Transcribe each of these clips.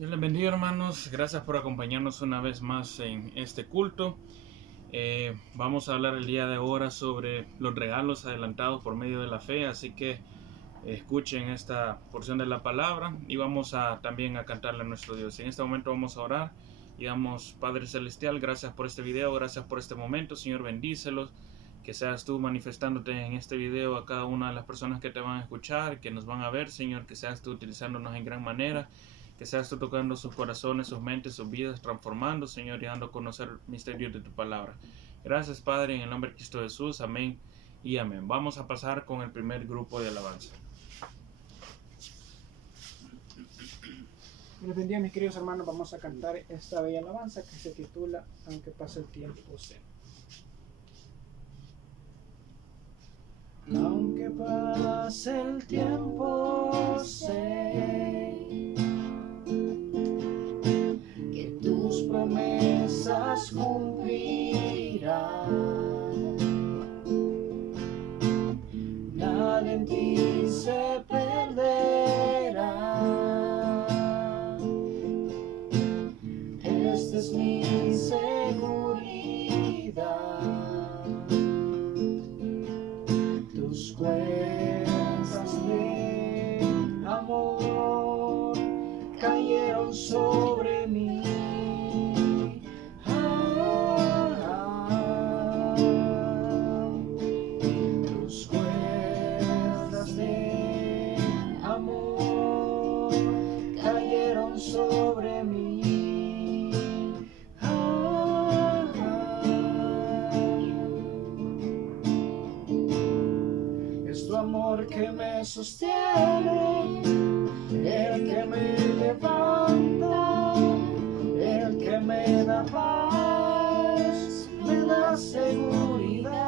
Dios les bendiga, hermanos. Gracias por acompañarnos una vez más en este culto. Vamos a hablar el día de ahora sobre los regalos adelantados por medio de la fe, así que escuchen esta porción de la palabra y vamos a también a cantarle a nuestro Dios. En este momento vamos a orar. Digamos, Padre Celestial, gracias por este video, gracias por este momento. Señor, bendícelos. Que seas tú manifestándote en este video a cada una de las personas que te van a escuchar, que nos van a ver, Señor. Que seas tú utilizándonos en gran manera. Que seas tú tocando sus corazones, sus mentes, sus vidas, transformando, Señor, y dando a conocer misterios de tu palabra. Gracias, Padre, en el nombre de Cristo Jesús. Amén y amén. Vamos a pasar con el primer grupo de alabanza. Les bendiga, mis queridos hermanos. Vamos a cantar esta bella alabanza que se titula Aunque pase el tiempo, sé. Aunque pase el tiempo, sé que tus promesas cumplirán. Nada en ti se perderá. Esta es mi seguridad. Tus cuerdas de amor cayeron sobre mí. Tus cuerdas de amor cayeron sobre mí. Es tu amor que me sostiene, el que me levanta, el que me da paz, me da seguridad.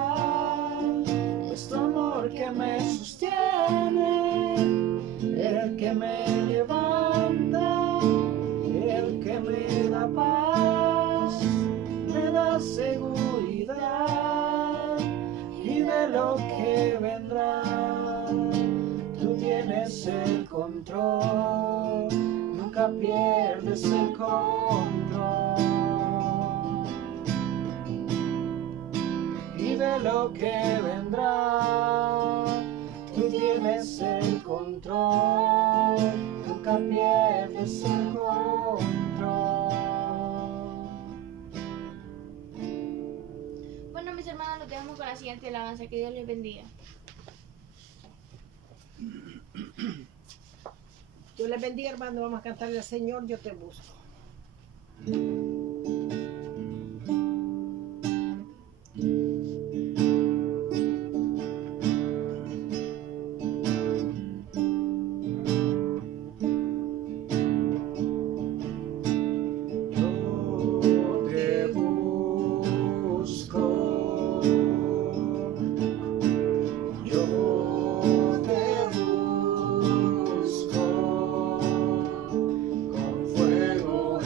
Es tu amor que me sostiene, el que me levanta, el que me da paz, me da seguridad. Y de lo que vendrá, tú tienes el control, nunca pierdes el control. Y de lo que vendrá, tú tienes el control, nunca pierdes el control. Bueno, mis hermanos, nos dejamos con la siguiente alabanza. Que Dios les bendiga. Dios les bendiga, hermano. Vamos a cantarle al Señor, yo te busco. Con fuego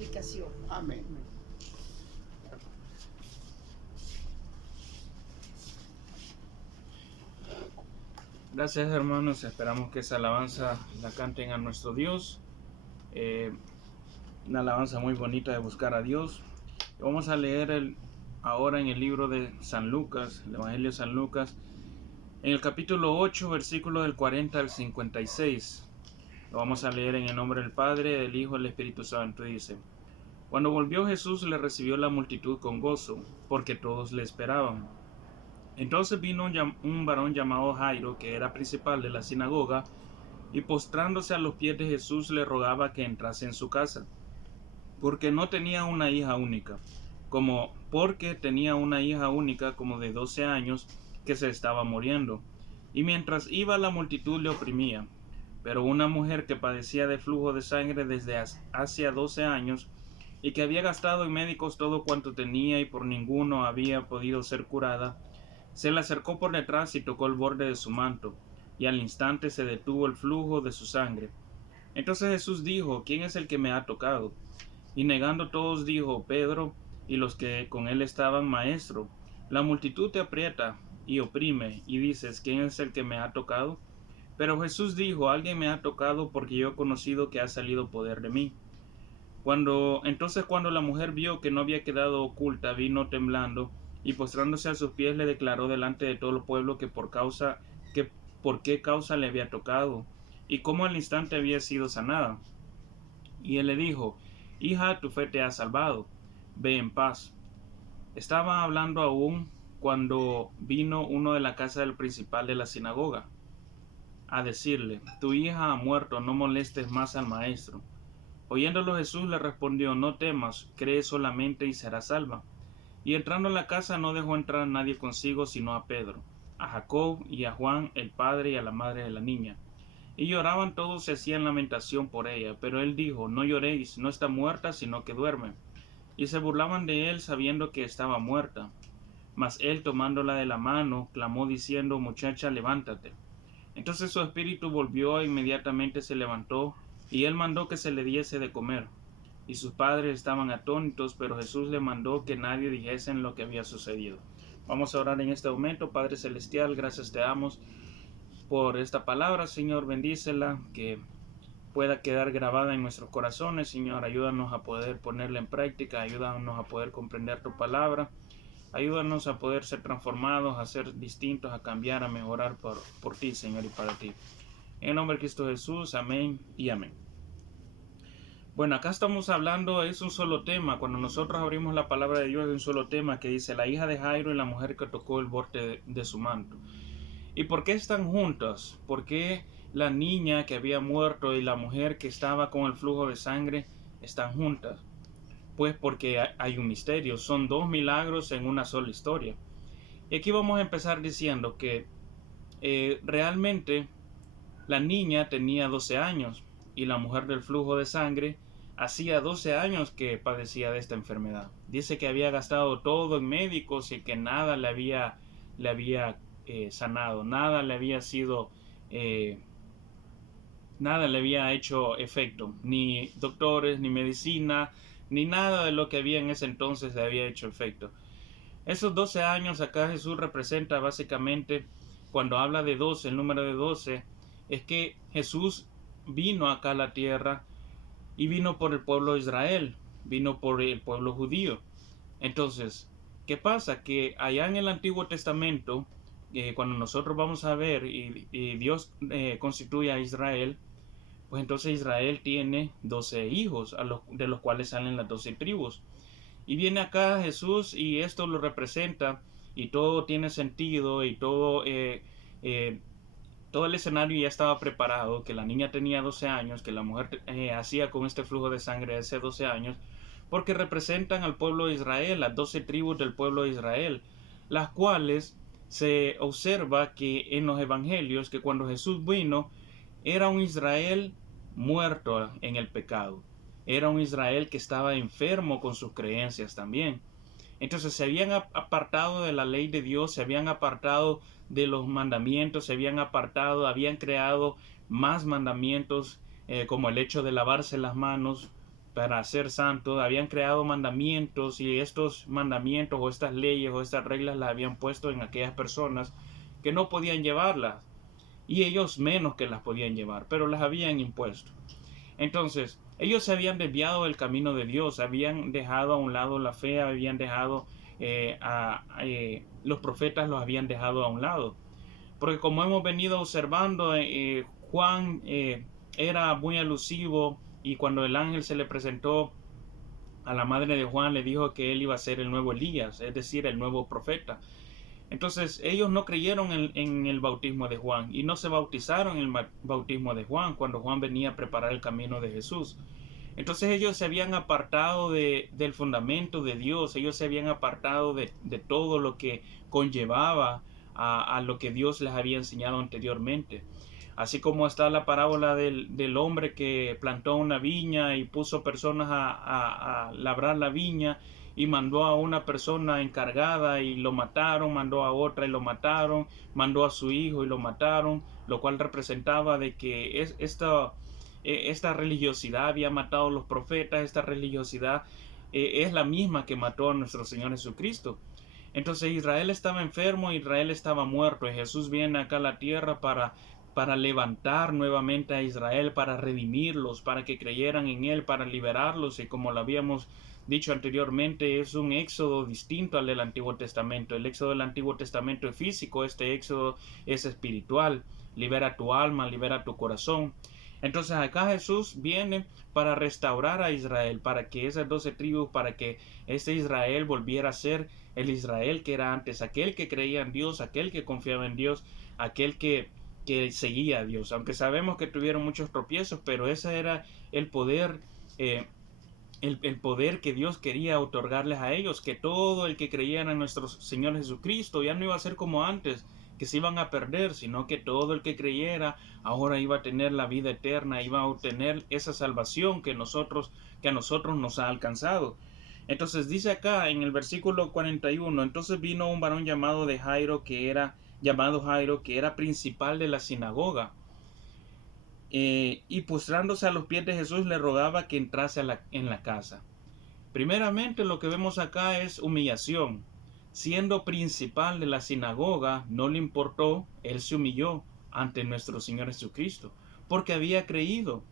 predicación. Amén. Gracias, hermanos. Esperamos que esa alabanza la canten a nuestro Dios. Una alabanza muy bonita de buscar a Dios. Vamos a leer ahora en el libro de San Lucas, el Evangelio de San Lucas, en el capítulo 8, versículo del 40 al 56. Lo vamos a leer en el nombre del Padre, del Hijo y del Espíritu Santo. Dice: Cuando volvió Jesús, le recibió la multitud con gozo, porque todos le esperaban. Entonces vino un varón llamado Jairo, que era principal de la sinagoga, y postrándose a los pies de Jesús le rogaba que entrase en su casa, porque tenía una hija única, como de 12 años, que se estaba muriendo, y mientras iba la multitud le oprimía. Pero una mujer que padecía de flujo de sangre desde hacía 12 años, y que había gastado en médicos todo cuanto tenía y por ninguno había podido ser curada, se le acercó por detrás y tocó el borde de su manto, y al instante se detuvo el flujo de su sangre. Entonces Jesús dijo: ¿Quién es el que me ha tocado? Y negando todos dijo: Pedro y los que con él estaban: Maestro, la multitud te aprieta y oprime, y dices: ¿Quién es el que me ha tocado? Pero Jesús dijo: Alguien me ha tocado, porque yo he conocido que ha salido poder de mí. Entonces cuando la mujer vio que no había quedado oculta, vino temblando, y postrándose a sus pies le declaró delante de todo el pueblo por qué causa le había tocado, y cómo al instante había sido sanada. Y él le dijo: Hija, tu fe te ha salvado, ve en paz. Estaba hablando aún cuando vino uno de la casa del principal de la sinagoga a decirle: Tu hija ha muerto, no molestes más al maestro. Oyéndolo Jesús le respondió: No temas, cree solamente y serás salva. Y entrando en la casa no dejó entrar a nadie consigo, sino a Pedro, a Jacob y a Juan el padre y a la madre de la niña. Y lloraban todos y hacían lamentación por ella. Pero él dijo: No lloréis, no está muerta, sino que duerme. Y se burlaban de él, sabiendo que estaba muerta. Mas él, tomándola de la mano, clamó diciendo: Muchacha, levántate. Entonces su espíritu volvió e inmediatamente se levantó, y él mandó que se le diese de comer. Y sus padres estaban atónitos, pero Jesús le mandó que nadie dijese lo que había sucedido. Vamos a orar en este momento. Padre Celestial, gracias te damos por esta palabra, Señor. Bendícela, que pueda quedar grabada en nuestros corazones, Señor. Ayúdanos a poder ponerla en práctica, ayúdanos a poder comprender tu palabra, ayúdanos a poder ser transformados, a ser distintos, a cambiar, a mejorar por ti, Señor, y para ti. En el nombre de Cristo Jesús, amén y amén. Bueno, acá estamos hablando, es un solo tema. Cuando nosotros abrimos la palabra de Dios, es un solo tema que dice: la hija de Jairo y la mujer que tocó el borde de su manto. ¿Y por qué están juntas? ¿Por qué la niña que había muerto y la mujer que estaba con el flujo de sangre están juntas? Pues porque hay un misterio, son dos milagros en una sola historia. Y aquí vamos a empezar diciendo que realmente la niña tenía 12 años y la mujer del flujo de sangre hacía 12 años que padecía de esta enfermedad. Dice que había gastado todo en médicos y que nada le había sanado, nada le había hecho efecto, ni doctores, ni medicina, ni nada de lo que había en ese entonces le había hecho efecto. Esos 12 años acá Jesús representa básicamente, cuando habla de 12, el número de 12, es que Jesús vino acá a la tierra y vino por el pueblo de Israel, vino por el pueblo judío. Entonces, ¿qué pasa? Que allá en el Antiguo Testamento, cuando nosotros vamos a ver y Dios constituye a Israel, pues entonces Israel tiene 12 hijos, de los cuales salen las 12 tribus. Y viene acá Jesús y esto lo representa, y todo tiene sentido, y todo el escenario ya estaba preparado, que la niña tenía 12 años, que la mujer hacía con este flujo de sangre hace 12 años, porque representan al pueblo de Israel, las 12 tribus del pueblo de Israel, las cuales se observa que en los evangelios, que cuando Jesús vino, era un Israel muerto en el pecado, era un Israel que estaba enfermo con sus creencias también. Entonces se habían apartado de la ley de Dios, se habían apartado de los mandamientos, se habían apartado, habían creado más mandamientos, como el hecho de lavarse las manos para ser santos, habían creado mandamientos, y estos mandamientos o estas leyes o estas reglas las habían puesto en aquellas personas que no podían llevarlas, y ellos menos que las podían llevar, pero las habían impuesto. Entonces, ellos se habían desviado del camino de Dios, habían dejado a un lado la fe, habían dejado los profetas los habían dejado a un lado. Porque como hemos venido observando, Juan era muy alusivo, y cuando el ángel se le presentó a la madre de Juan, le dijo que él iba a ser el nuevo Elías, es decir, el nuevo profeta. Entonces ellos no creyeron en el bautismo de Juan y no se bautizaron en el bautismo de Juan cuando Juan venía a preparar el camino de Jesús. Entonces ellos se habían apartado del fundamento de Dios, ellos se habían apartado de todo lo que conllevaba a lo que Dios les había enseñado anteriormente. Así como está la parábola del hombre que plantó una viña y puso personas a labrar la viña, y mandó a una persona encargada y lo mataron, mandó a otra y lo mataron, mandó a su hijo y lo mataron, lo cual representaba de que esta religiosidad había matado a los profetas, esta religiosidad es la misma que mató a nuestro Señor Jesucristo. Entonces Israel estaba enfermo, Israel estaba muerto, y Jesús viene acá a la tierra para levantar nuevamente a Israel, para redimirlos, para que creyeran en Él, para liberarlos, y como lo habíamos dicho anteriormente, es un éxodo distinto al del Antiguo Testamento. El éxodo del Antiguo Testamento es físico, este éxodo es espiritual, libera tu alma, libera tu corazón. Entonces acá Jesús viene para restaurar a Israel, para que esas 12 tribus, para que este Israel volviera a ser el Israel que era antes, aquel que creía en Dios, aquel que confiaba en Dios, aquel que seguía a Dios, aunque sabemos que tuvieron muchos tropiezos, pero ese era el poder, el poder que Dios quería otorgarles a ellos, que todo el que creyera en nuestro Señor Jesucristo ya no iba a ser como antes, que se iban a perder, sino que todo el que creyera ahora iba a tener la vida eterna, iba a obtener esa salvación que a nosotros nos ha alcanzado. Entonces dice acá en el versículo 41, entonces vino un varón llamado Jairo, que era principal de la sinagoga, y postrándose a los pies de Jesús le rogaba que entrase en la casa. Primeramente lo que vemos acá es humillación. Siendo principal de la sinagoga, no le importó, él se humilló ante nuestro Señor Jesucristo, porque había creído.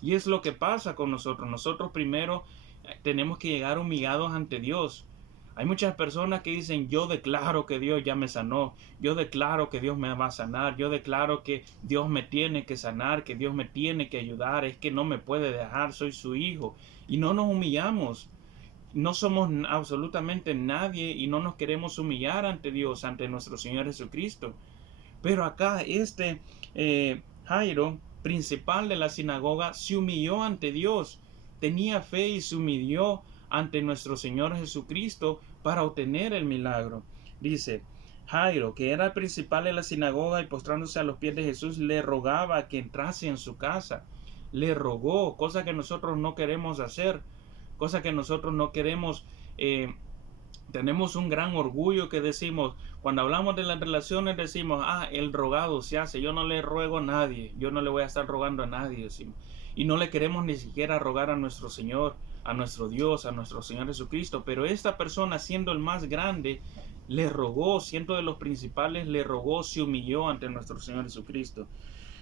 Y es lo que pasa con nosotros. Nosotros primero tenemos que llegar humillados ante Dios. Hay muchas personas que dicen: yo declaro que Dios ya me sanó, yo declaro que Dios me va a sanar, yo declaro que Dios me tiene que sanar, que Dios me tiene que ayudar, es que no me puede dejar, soy su hijo. Y no nos humillamos, no somos absolutamente nadie y no nos queremos humillar ante Dios, ante nuestro Señor Jesucristo. Pero acá Jairo, principal de la sinagoga, se humilló ante Dios, tenía fe y se humilló ante nuestro Señor Jesucristo para obtener el milagro. Dice: Jairo, que era el principal de la sinagoga, y postrándose a los pies de Jesús, le rogaba que entrase en su casa. Le rogó, cosa que nosotros no queremos hacer, cosa que nosotros no queremos. Tenemos un gran orgullo que decimos, cuando hablamos de las relaciones, decimos: el rogado se hace, yo no le ruego a nadie, yo no le voy a estar rogando a nadie, decimos. Y no le queremos ni siquiera rogar a nuestro Señor, a nuestro Dios, a nuestro Señor Jesucristo. Pero esta persona, siendo el más grande, le rogó, siendo de los principales, le rogó, se humilló ante nuestro Señor Jesucristo.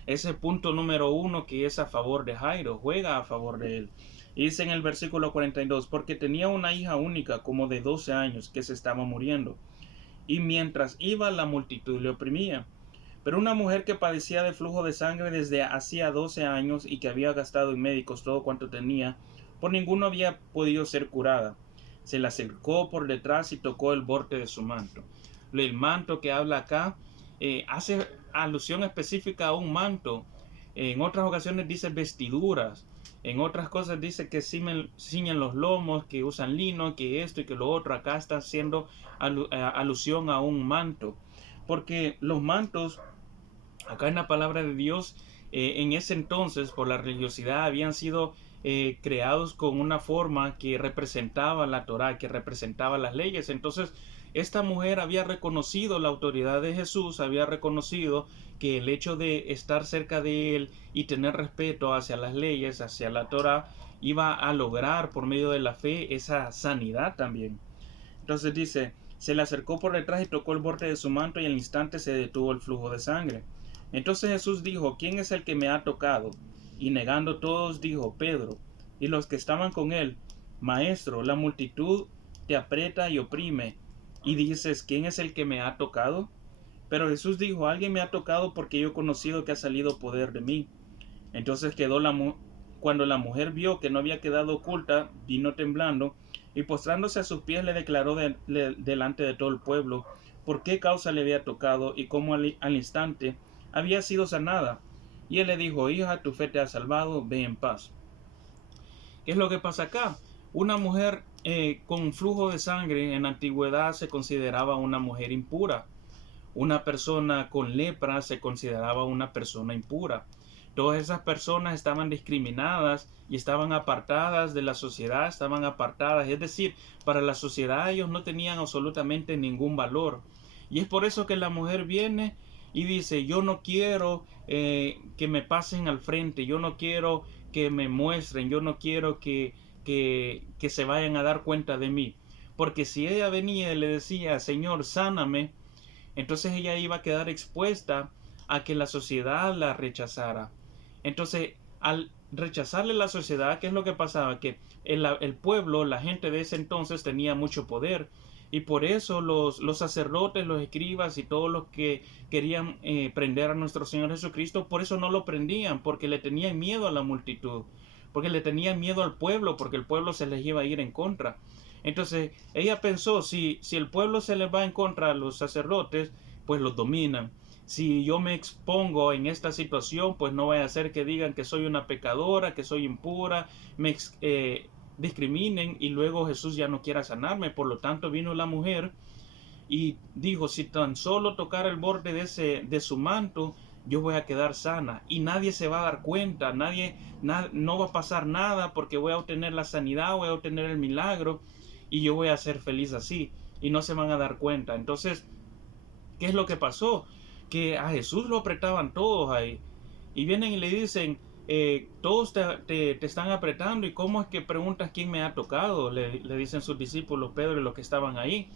Ese punto número 1 que es a favor de Jairo, juega a favor de él. Y dice en el versículo 42, porque tenía una hija única como de 12 años que se estaba muriendo, y mientras iba la multitud le oprimía. Pero una mujer que padecía de flujo de sangre desde hacía 12 años y que había gastado en médicos todo cuanto tenía, por ninguno había podido ser curada, se le acercó por detrás y tocó el borde de su manto. El manto que habla acá hace alusión específica a un manto. En otras ocasiones dice vestiduras. En otras cosas dice que ciñen los lomos, que usan lino, que esto y que lo otro. Acá está haciendo alusión a un manto. Porque los mantos, acá en la palabra de Dios, en ese entonces, por la religiosidad, habían sido creados con una forma que representaba la Torá, que representaba las leyes. Entonces, esta mujer había reconocido la autoridad de Jesús, había reconocido que el hecho de estar cerca de él y tener respeto hacia las leyes, hacia la Torá, iba a lograr por medio de la fe esa sanidad también. Entonces dice, se le acercó por detrás y tocó el borde de su manto y al instante se detuvo el flujo de sangre. Entonces Jesús dijo, ¿quién es el que me ha tocado? Y negando todos dijo, Pedro. Y los que estaban con él, Maestro, la multitud te aprieta y oprime. Y dices, ¿quién es el que me ha tocado? Pero Jesús dijo, alguien me ha tocado porque yo he conocido que ha salido poder de mí. Entonces cuando la mujer vio que no había quedado oculta, vino temblando, y postrándose a sus pies le declaró delante de todo el pueblo por qué causa le había tocado y cómo al instante había sido sanada. Y él le dijo, hija, tu fe te ha salvado, ve en paz. ¿Qué es lo que pasa acá? Una mujer con flujo de sangre en la antigüedad se consideraba una mujer impura. Una persona con lepra se consideraba una persona impura. Todas esas personas estaban discriminadas y estaban apartadas de la sociedad, estaban apartadas. Es decir, para la sociedad ellos no tenían absolutamente ningún valor. Y es por eso que la mujer viene y dice, yo no quiero que me pasen al frente, yo no quiero que me muestren, yo no quiero que se vayan a dar cuenta de mí. Porque si ella venía y le decía, Señor, sáname, entonces ella iba a quedar expuesta a que la sociedad la rechazara. Entonces, al rechazarle la sociedad, ¿qué es lo que pasaba? Que el pueblo, la gente de ese entonces tenía mucho poder. Y por eso los sacerdotes, los escribas y todos los que querían prender a nuestro Señor Jesucristo, por eso no lo prendían, porque le tenían miedo a la multitud, porque le tenían miedo al pueblo, porque el pueblo se les iba a ir en contra. Entonces ella pensó, si el pueblo se les va en contra a los sacerdotes, pues los dominan. Si yo me expongo en esta situación, pues no vaya a ser que digan que soy una pecadora, que soy impura, me discriminen y luego Jesús ya no quiera sanarme. Por lo tanto vino la mujer y dijo, si tan solo tocar el borde de su manto, yo voy a quedar sana y nadie se va a dar cuenta, no va a pasar nada porque voy a obtener la sanidad, voy a obtener el milagro y yo voy a ser feliz así y no se van a dar cuenta. Entonces, ¿qué es lo que pasó? Que a Jesús lo apretaban todos ahí y vienen y le dicen, todos te están apretando y cómo es que preguntas quién me ha tocado, le dicen sus discípulos Pedro y los que estaban ahí.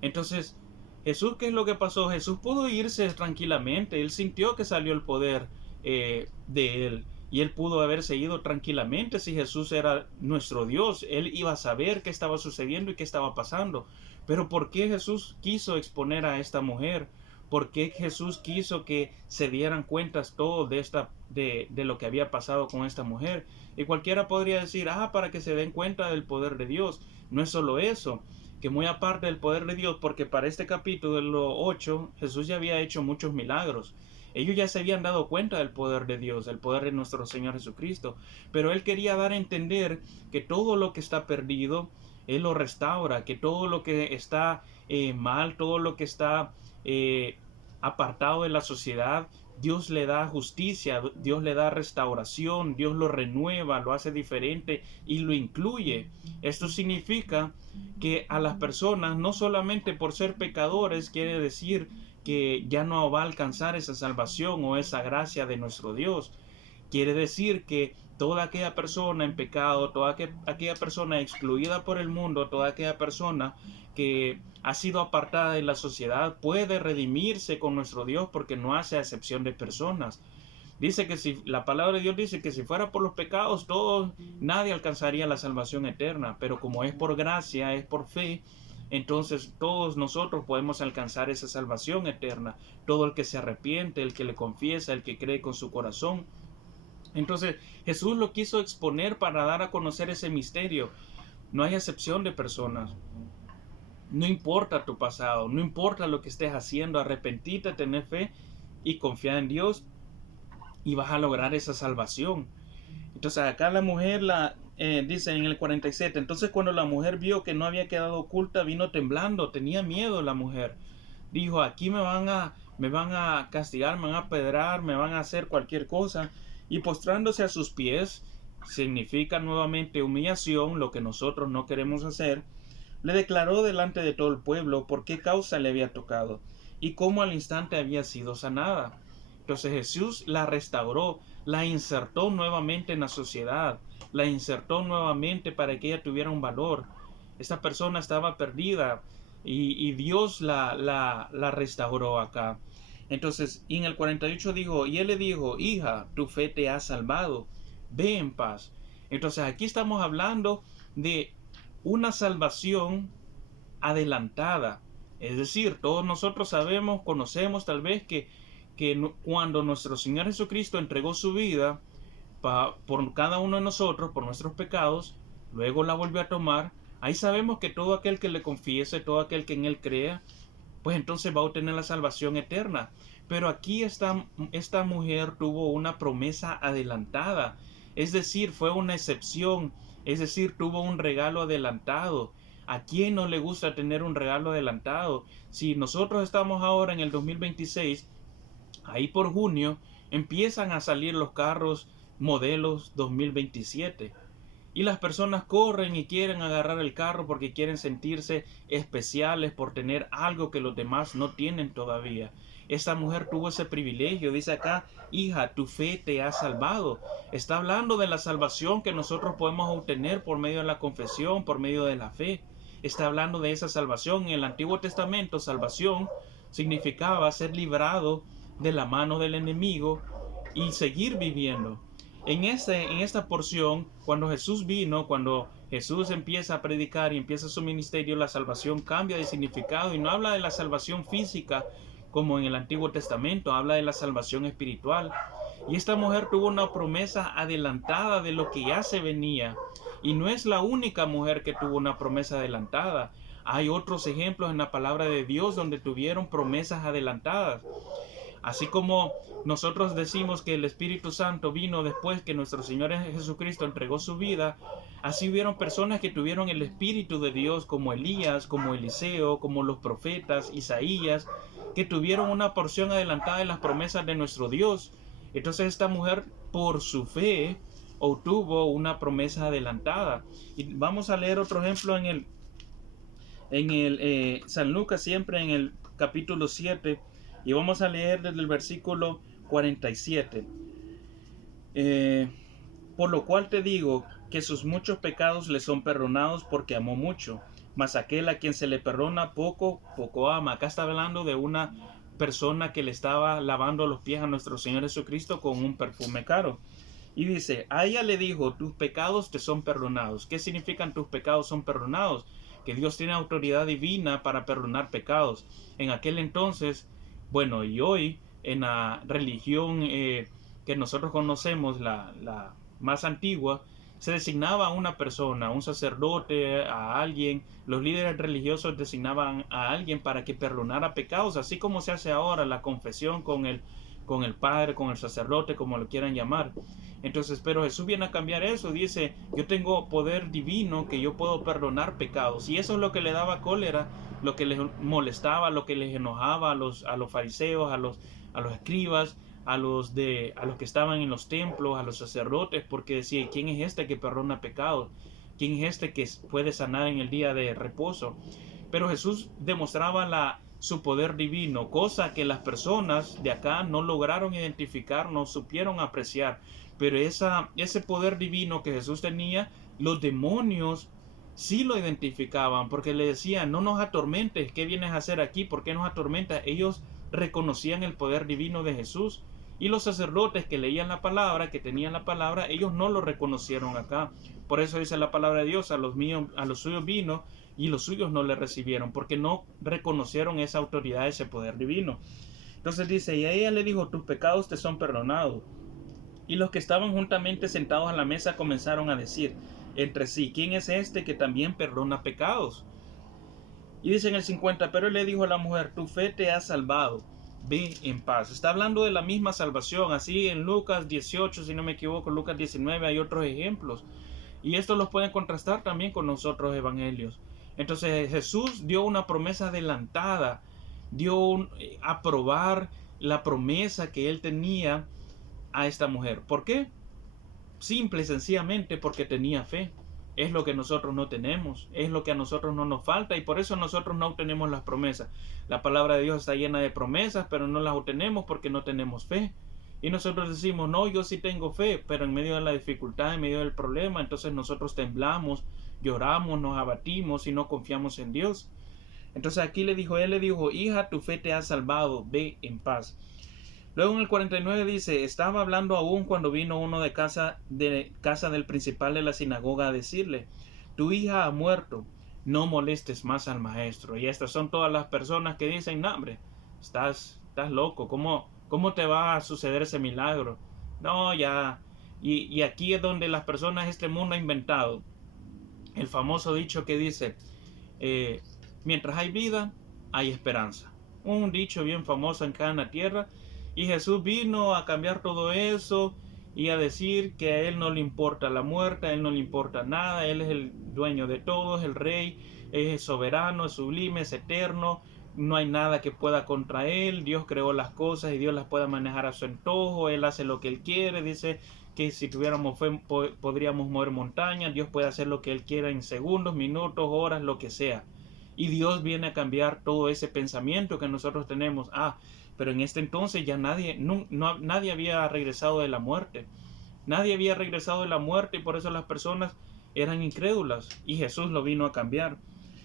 Entonces Jesús, ¿qué es lo que pasó? Jesús pudo irse tranquilamente, él sintió que salió el poder de él y él pudo haberse ido tranquilamente. Si Jesús era nuestro Dios, él iba a saber qué estaba sucediendo y qué estaba pasando. Pero ¿por qué Jesús quiso exponer a esta mujer? ¿Por qué Jesús quiso que se dieran cuentas todo de lo que había pasado con esta mujer? Y cualquiera podría decir, para que se den cuenta del poder de Dios. No es solo eso, que muy aparte del poder de Dios, porque para este capítulo 8 Jesús ya había hecho muchos milagros. Ellos ya se habían dado cuenta del poder de Dios, del poder de nuestro Señor Jesucristo. Pero Él quería dar a entender que todo lo que está perdido, Él lo restaura, que todo lo que está mal, todo lo que está apartado de la sociedad, Dios le da justicia, Dios le da restauración, Dios lo renueva, lo hace diferente y lo incluye. Esto significa que a las personas, no solamente por ser pecadores, quiere decir que ya no va a alcanzar esa salvación o esa gracia de nuestro Dios. Quiere decir que toda aquella persona en pecado, toda aquella persona excluida por el mundo, toda aquella persona que ha sido apartada de la sociedad puede redimirse con nuestro Dios porque no hace acepción de personas. Dice que si la palabra de Dios dice que si fuera por los pecados nadie alcanzaría la salvación eterna, pero como es por gracia, es por fe, entonces todos nosotros podemos alcanzar esa salvación eterna. Todo el que se arrepiente, el que le confiesa, el que cree con su corazón. Entonces Jesús lo quiso exponer para dar a conocer ese misterio. No hay acepción de personas. No importa tu pasado, no importa lo que estés haciendo, arrepentíte, tener fe y confía en Dios y vas a lograr esa salvación. Entonces acá la mujer dice en el 47, entonces cuando la mujer vio que no había quedado oculta, vino temblando, tenía miedo la mujer. Dijo, aquí me van a castigar, me van a apedrear, me van a hacer cualquier cosa. Y postrándose a sus pies, significa nuevamente humillación, lo que nosotros no queremos hacer. Le declaró delante de todo el pueblo por qué causa le había tocado y cómo al instante había sido sanada. Entonces Jesús la restauró, la insertó nuevamente en la sociedad, la insertó nuevamente para que ella tuviera un valor. Esta persona estaba perdida y Dios la restauró acá. Entonces, y en el 48 dijo, y él le dijo, hija, tu fe te ha salvado, ve en paz. Entonces aquí estamos hablando de una salvación adelantada. Es decir, todos nosotros sabemos, conocemos tal vez que cuando nuestro Señor Jesucristo entregó su vida por cada uno de nosotros, por nuestros pecados, luego la volvió a tomar, ahí sabemos que todo aquel que le confiese, todo aquel que en Él crea, pues entonces va a obtener la salvación eterna. Pero aquí esta mujer tuvo una promesa adelantada, es decir, fue una excepción, es decir, tuvo un regalo adelantado. ¿A quién no le gusta tener un regalo adelantado? Si nosotros estamos ahora en el 2026, ahí por junio empiezan a salir los carros modelos 2027. Y las personas corren y quieren agarrar el carro porque quieren sentirse especiales por tener algo que los demás no tienen todavía. Esta mujer tuvo ese privilegio. Dice acá, hija, tu fe te ha salvado. Está hablando de la salvación que nosotros podemos obtener por medio de la confesión, por medio de la fe. Está hablando de esa salvación. En el Antiguo Testamento, salvación significaba ser librado de la mano del enemigo y seguir viviendo. En esta porción, cuando Jesús vino, cuando Jesús empieza a predicar y empieza su ministerio, la salvación cambia de significado y no habla de la salvación física como en el Antiguo Testamento, habla de la salvación espiritual. Y esta mujer tuvo una promesa adelantada de lo que ya se venía. Y no es la única mujer que tuvo una promesa adelantada. Hay otros ejemplos en la palabra de Dios donde tuvieron promesas adelantadas. Así como nosotros decimos que el Espíritu Santo vino después que nuestro Señor Jesucristo entregó su vida, así hubieron personas que tuvieron el Espíritu de Dios, como Elías, como Eliseo, como los profetas, Isaías, que tuvieron una porción adelantada de las promesas de nuestro Dios. Entonces esta mujer, por su fe, obtuvo una promesa adelantada. Y vamos a leer otro ejemplo en el San Lucas, siempre en el capítulo 7, y vamos a leer desde el versículo 47. Por lo cual te digo que sus muchos pecados le son perdonados porque amó mucho. Mas aquel a quien se le perdona poco, poco ama. Acá está hablando de una persona que le estaba lavando los pies a nuestro Señor Jesucristo con un perfume caro. Y dice, a ella le dijo, tus pecados te son perdonados. ¿Qué significan tus pecados son perdonados? Que Dios tiene autoridad divina para perdonar pecados. En aquel entonces, bueno, y hoy, en la religión que nosotros conocemos, la más antigua, se designaba a una persona, un sacerdote, a alguien. Los líderes religiosos designaban a alguien para que perdonara pecados, así como se hace ahora la confesión con el padre, con el sacerdote, como lo quieran llamar. Entonces, pero Jesús viene a cambiar eso. Dice, yo tengo poder divino que yo puedo perdonar pecados. Y eso es lo que le daba cólera, lo que les molestaba, lo que les enojaba a los fariseos, a los escribas, a los que estaban en los templos, a los sacerdotes, porque decía, ¿quién es este que perdona pecados? ¿Quién es este que puede sanar en el día de reposo? Pero Jesús demostraba su poder divino, cosa que las personas de acá no lograron identificar, no supieron apreciar. Pero ese poder divino que Jesús tenía, los demonios sí lo identificaban, porque le decían, no nos atormentes, ¿qué vienes a hacer aquí? ¿Por qué nos atormentas? Ellos reconocían el poder divino de Jesús. Y los sacerdotes que leían la palabra, que tenían la palabra, ellos no lo reconocieron acá. Por eso dice la palabra de Dios, a los suyos vino y los suyos no le recibieron, porque no reconocieron esa autoridad, ese poder divino. Entonces dice, y a ella le dijo, tus pecados te son perdonados. Y los que estaban juntamente sentados a la mesa comenzaron a decir entre sí, ¿quién es este que también perdona pecados? Y dice en el 50, pero él le dijo a la mujer, tu fe te ha salvado, ve en paz. Está hablando de la misma salvación. Así en Lucas 18, si no me equivoco, Lucas 19 hay otros ejemplos. Y estos los pueden contrastar también con los otros evangelios. Entonces Jesús dio una promesa adelantada, dio a probar la promesa que él tenía a esta mujer. ¿Por qué? Simple y sencillamente porque tenía fe. Es lo que nosotros no tenemos, es lo que a nosotros no nos falta, y por eso nosotros no obtenemos las promesas. La palabra de Dios está llena de promesas, pero no las obtenemos porque no tenemos fe. Y nosotros decimos, no, yo sí tengo fe, pero en medio de la dificultad, en medio del problema, entonces nosotros temblamos, lloramos, nos abatimos y no confiamos en Dios. Entonces aquí él le dijo, hija, tu fe te ha salvado, ve en paz. Luego en el 49 dice, estaba hablando aún cuando vino uno de casa del principal de la sinagoga a decirle, tu hija ha muerto, no molestes más al maestro. Y estas son todas las personas que dicen, no, hombre, estás loco, ¿cómo te va a suceder ese milagro? No, ya. Y aquí es donde las personas de este mundo han inventado el famoso dicho que dice, mientras hay vida, hay esperanza. Un dicho bien famoso en cada tierra. Y Jesús vino a cambiar todo eso y a decir que a Él no le importa la muerte, a Él no le importa nada, Él es el dueño de todo, es el Rey, es soberano, es sublime, es eterno, no hay nada que pueda contra Él, Dios creó las cosas y Dios las puede manejar a su antojo, Él hace lo que Él quiere, dice que si tuviéramos fe podríamos mover montañas, Dios puede hacer lo que Él quiera en segundos, minutos, horas, lo que sea. Y Dios viene a cambiar todo ese pensamiento que nosotros tenemos. Pero en este entonces ya nadie había regresado de la muerte. Nadie había regresado de la muerte y por eso las personas eran incrédulas y Jesús lo vino a cambiar.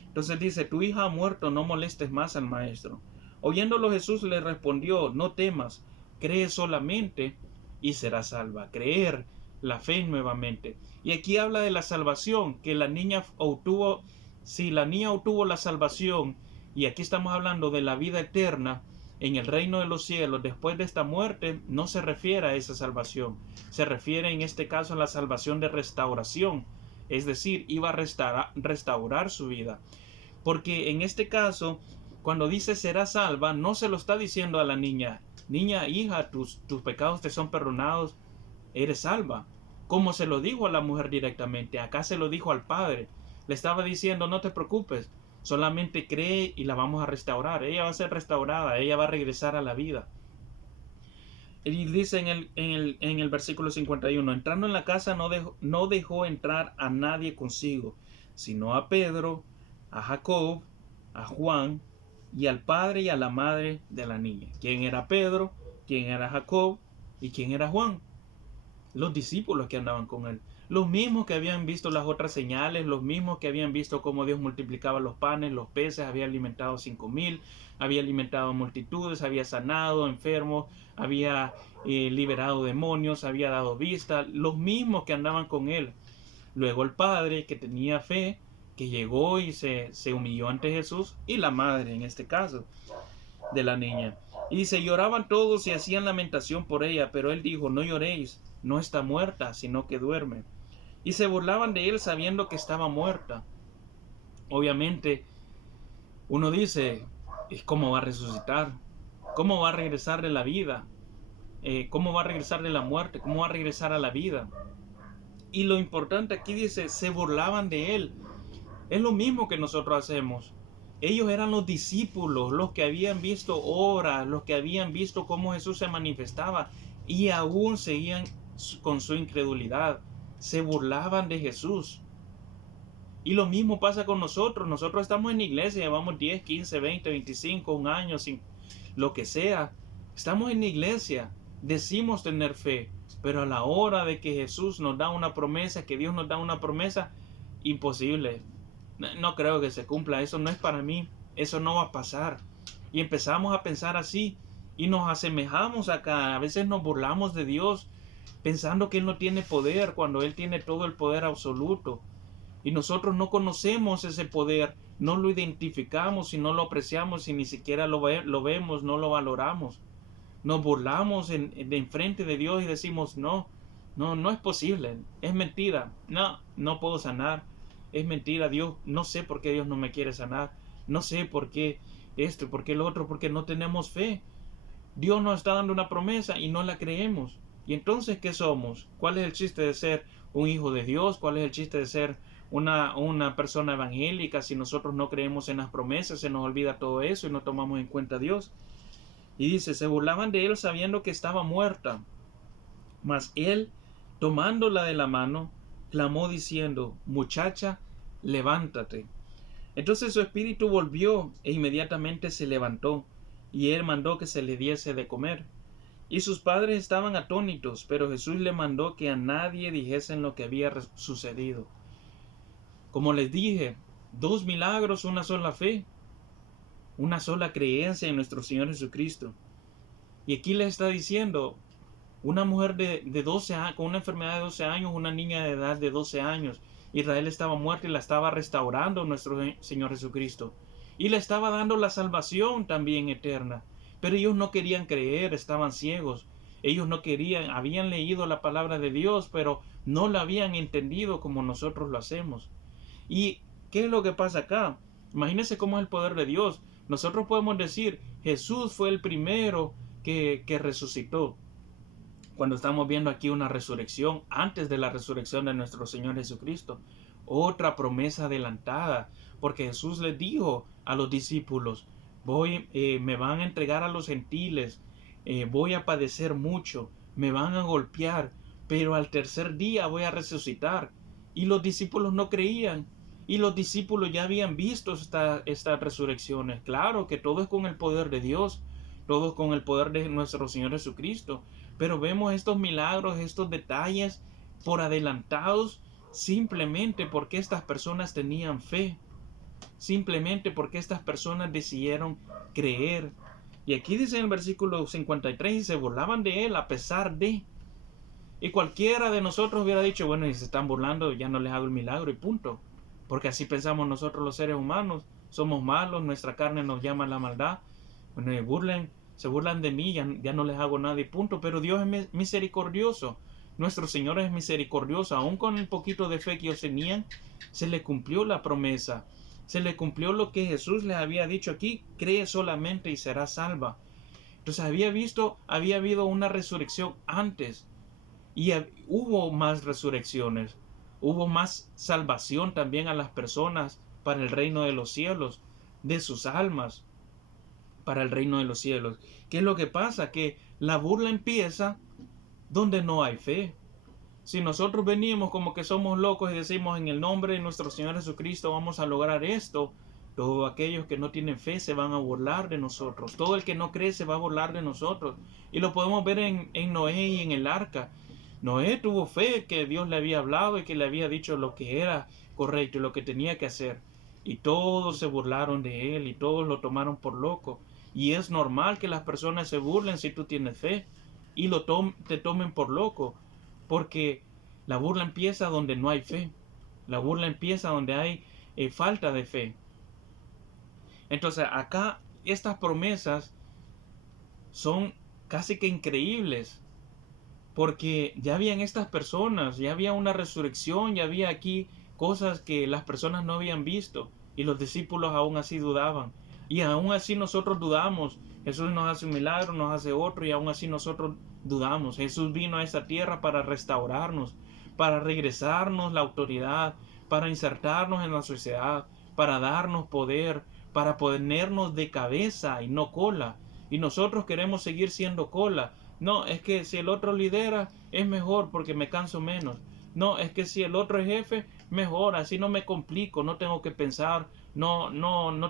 Entonces dice, tu hija ha muerto, no molestes más al maestro. Oyéndolo Jesús le respondió, no temas, cree solamente y serás salva. Creer, la fe nuevamente. Y aquí habla de la salvación, que la niña obtuvo, si la niña obtuvo la salvación, y aquí estamos hablando de la vida eterna, en el reino de los cielos, después de esta muerte, no se refiere a esa salvación. Se refiere en este caso a la salvación de restauración. Es decir, iba a restaurar su vida. Porque en este caso, cuando dice será salva, no se lo está diciendo a la niña. Niña, hija, tus pecados te son perdonados, eres salva. Como se lo dijo a la mujer directamente, acá se lo dijo al padre. Le estaba diciendo, no te preocupes. Solamente cree y la vamos a restaurar. Ella va a ser restaurada. Ella va a regresar a la vida. Y dice en el versículo 51. Entrando en la casa no dejó entrar a nadie consigo, sino a Pedro, a Jacob, a Juan y al padre y a la madre de la niña. ¿Quién era Pedro? ¿Quién era Jacob? ¿Y quién era Juan? Los discípulos que andaban con él. Los mismos que habían visto las otras señales, los mismos que habían visto cómo Dios multiplicaba los panes, los peces, había alimentado 5,000, había alimentado multitudes, había sanado enfermos, había liberado demonios, había dado vista, los mismos que andaban con él. Luego el padre que tenía fe, que llegó y se humilló ante Jesús, y la madre en este caso de la niña. Y dice, lloraban todos y hacían lamentación por ella, pero él dijo, no lloréis, no está muerta, sino que duerme. Y se burlaban de él sabiendo que estaba muerta. Obviamente, uno dice, ¿cómo va a resucitar? ¿Cómo va a regresar de la vida? ¿Cómo va a regresar de la muerte? ¿Cómo va a regresar a la vida? Y lo importante aquí dice, se burlaban de él. Es lo mismo que nosotros hacemos. Ellos eran los discípulos, los que habían visto obras, los que habían visto cómo Jesús se manifestaba y aún seguían con su incredulidad. Se burlaban de Jesús. Y lo mismo pasa con nosotros. Nosotros estamos en la iglesia, llevamos 10, 15, 20, 25, un año, lo que sea. Estamos en la iglesia, decimos tener fe, pero a la hora de que Jesús nos da una promesa, que Dios nos da una promesa, imposible. No creo que se cumpla, eso no es para mí, eso no va a pasar. Y empezamos a pensar así y nos asemejamos acá. A veces nos burlamos de Dios pensando que Él no tiene poder cuando Él tiene todo el poder absoluto. Y nosotros no conocemos ese poder, no lo identificamos y no lo apreciamos y ni siquiera lo vemos, no lo valoramos. Nos burlamos en frente de Dios y decimos, no es posible, es mentira, no puedo sanar. Es mentira, Dios, no sé por qué Dios no me quiere sanar, no sé por qué esto, por qué lo otro, porque no tenemos fe. Dios nos está dando una promesa y no la creemos. Y entonces, ¿qué somos? ¿Cuál es el chiste de ser un hijo de Dios? ¿Cuál es el chiste de ser una persona evangélica si nosotros no creemos en las promesas? Se nos olvida todo eso y no tomamos en cuenta a Dios. Y dice, se burlaban de él sabiendo que estaba muerta. Mas él, tomándola de la mano, clamó diciendo, muchacha, levántate. Entonces su espíritu volvió e inmediatamente se levantó, y él mandó que se le diese de comer. Y sus padres estaban atónitos, pero Jesús le mandó que a nadie dijesen lo que había sucedido. Como les dije, 2 milagros, una sola fe, una sola creencia en nuestro Señor Jesucristo. Y aquí le está diciendo, una mujer de 12 años, con una enfermedad de 12 años, una niña de edad de 12 años, Israel estaba muerta y la estaba restaurando nuestro Señor Jesucristo. Y le estaba dando la salvación también eterna. Pero ellos no querían creer, estaban ciegos. Ellos no querían, habían leído la palabra de Dios, pero no la habían entendido como nosotros lo hacemos. ¿Y qué es lo que pasa acá? Imagínense cómo es el poder de Dios. Nosotros podemos decir, Jesús fue el primero que resucitó. Cuando estamos viendo aquí una resurrección, antes de la resurrección de nuestro Señor Jesucristo. Otra promesa adelantada, porque Jesús les dijo a los discípulos, me van a entregar a los gentiles, voy a padecer mucho, me van a golpear, pero al tercer día voy a resucitar. Y los discípulos no creían, y los discípulos ya habían visto estas resurrecciones. Claro que todo es con el poder de Dios, todo es con el poder de nuestro Señor Jesucristo, pero vemos estos milagros, estos detalles por adelantados, simplemente porque estas personas tenían fe, simplemente porque estas personas decidieron creer. Y aquí dice en el versículo 53, y se burlaban de él a pesar de. Y cualquiera de nosotros hubiera dicho, bueno, y se están burlando, ya no les hago el milagro y punto. Porque así pensamos nosotros los seres humanos, somos malos, nuestra carne nos llama a la maldad. Bueno, se burlan de mí, ya no les hago nada y punto. Pero Dios es misericordioso. Nuestro Señor es misericordioso. Aún con el poquito de fe que ellos tenían, se le cumplió la promesa. Se le cumplió lo que Jesús les había dicho aquí. Cree solamente y será salva. Entonces había habido una resurrección antes. Y hubo más resurrecciones. Hubo más salvación también a las personas para el reino de los cielos. De sus almas para el reino de los cielos. ¿Qué es lo que pasa? Que la burla empieza donde no hay fe. Si nosotros venimos como que somos locos y decimos en el nombre de nuestro Señor Jesucristo vamos a lograr esto, todos aquellos que no tienen fe se van a burlar de nosotros. Todo el que no cree se va a burlar de nosotros. Y lo podemos ver en Noé y en el arca. Noé tuvo fe que Dios le había hablado y que le había dicho lo que era correcto y lo que tenía que hacer. Y todos se burlaron de él y todos lo tomaron por loco. Y es normal que las personas se burlen si tú tienes fe y te tomen por loco. Porque la burla empieza donde no hay fe. La burla empieza donde hay falta de fe. Entonces acá estas promesas son casi que increíbles. Porque ya habían estas personas, ya había una resurrección, ya había aquí cosas que las personas no habían visto. Y los discípulos aún así dudaban. Y aún así nosotros dudamos. Jesús nos hace un milagro, nos hace otro y aún así nosotros dudamos. Jesús vino a esta tierra para restaurarnos, para regresarnos la autoridad, para insertarnos en la sociedad, para darnos poder, para ponernos de cabeza y no cola. Y nosotros queremos seguir siendo cola. No, es que si el otro lidera es mejor porque me canso menos. No, es que si el otro es jefe, mejor, así no me complico, no tengo que pensar, no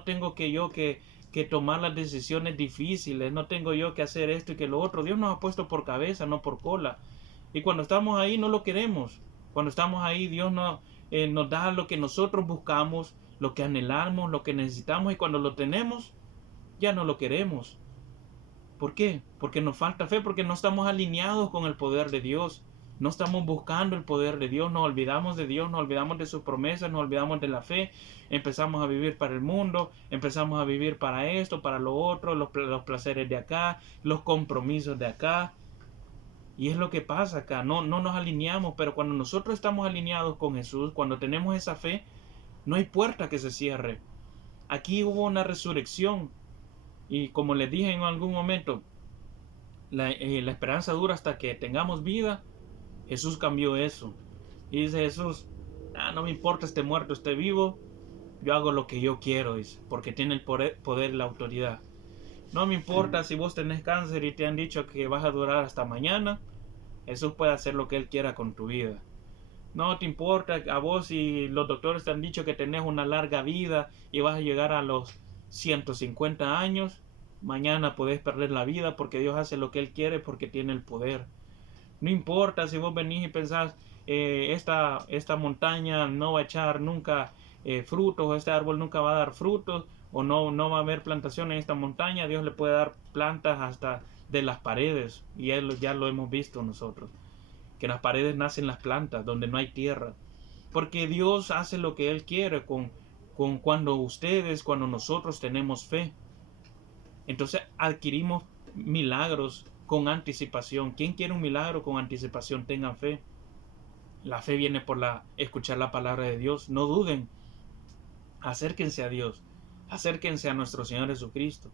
tengo que tomar las decisiones difíciles, no tengo yo que hacer esto y que lo otro. Dios nos ha puesto por cabeza, no por cola. Y cuando estamos ahí no lo queremos. Cuando estamos ahí Dios nos da lo que nosotros buscamos, lo que anhelamos, lo que necesitamos y cuando lo tenemos ya no lo queremos. ¿Por qué? Porque nos falta fe, porque no estamos alineados con el poder de Dios. No estamos buscando el poder de Dios, nos olvidamos de Dios, nos olvidamos de sus promesas, nos olvidamos de la fe, empezamos a vivir para el mundo, empezamos a vivir para esto, para lo otro, los placeres de acá, los compromisos de acá. Y es lo que pasa acá, no nos alineamos, pero cuando nosotros estamos alineados con Jesús, cuando tenemos esa fe, no hay puerta que se cierre. Aquí hubo una resurrección y como les dije en algún momento, la esperanza dura hasta que tengamos vida. Jesús cambió eso. Y dice Jesús, no me importa esté muerto, esté vivo, yo hago lo que yo quiero, dice, porque tiene el poder y la autoridad. No me importa si vos tenés cáncer y te han dicho que vas a durar hasta mañana, Jesús puede hacer lo que Él quiera con tu vida. No te importa a vos si los doctores te han dicho que tenés una larga vida y vas a llegar a los 150 años, mañana podés perder la vida, porque Dios hace lo que Él quiere, porque tiene el poder. No importa si vos venís y pensás, esta montaña no va a echar nunca frutos, este árbol nunca va a dar frutos, o no va a haber plantación en esta montaña. Dios le puede dar plantas hasta de las paredes, y ya lo hemos visto nosotros, que en las paredes nacen las plantas donde no hay tierra, porque Dios hace lo que Él quiere con cuando nosotros tenemos fe. Entonces adquirimos milagros con anticipación. ¿Quién quiere un milagro con anticipación? Tengan fe. La fe viene por escuchar la palabra de Dios. No duden. Acérquense a Dios. Acérquense a nuestro Señor Jesucristo.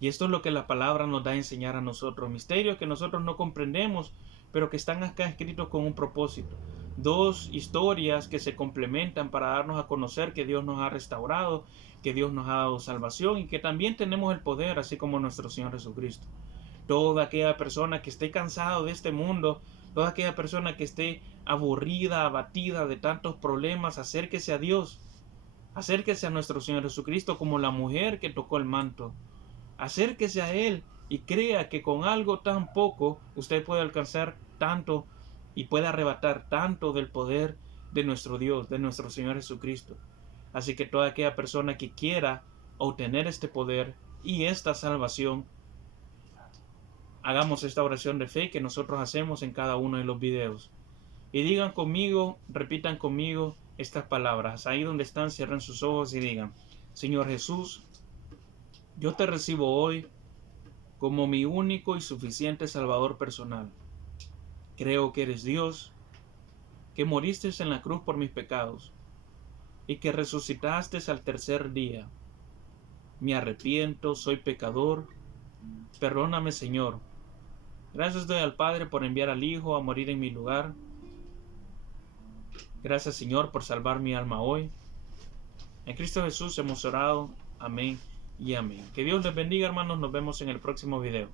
Y esto es lo que la palabra nos da a enseñar a nosotros. Misterios que nosotros no comprendemos, pero que están acá escritos con un propósito. Dos historias que se complementan para darnos a conocer que Dios nos ha restaurado, que Dios nos ha dado salvación y que también tenemos el poder, así como nuestro Señor Jesucristo. Toda aquella persona que esté cansado de este mundo, toda aquella persona que esté aburrida, abatida de tantos problemas, acérquese a Dios. Acérquese a nuestro Señor Jesucristo como la mujer que tocó el manto. Acérquese a Él y crea que con algo tan poco usted puede alcanzar tanto y puede arrebatar tanto del poder de nuestro Dios, de nuestro Señor Jesucristo. Así que toda aquella persona que quiera obtener este poder y esta salvación, hagamos esta oración de fe que nosotros hacemos en cada uno de los videos. Y digan conmigo, repitan conmigo estas palabras. Ahí donde están, cierren sus ojos y digan: Señor Jesús, yo te recibo hoy como mi único y suficiente Salvador personal. Creo que eres Dios, que moriste en la cruz por mis pecados y que resucitaste al tercer día. Me arrepiento, soy pecador. Perdóname, Señor. Gracias doy al Padre por enviar al Hijo a morir en mi lugar. Gracias, Señor, por salvar mi alma hoy. En Cristo Jesús hemos orado. Amén y amén. Que Dios les bendiga, hermanos. Nos vemos en el próximo video.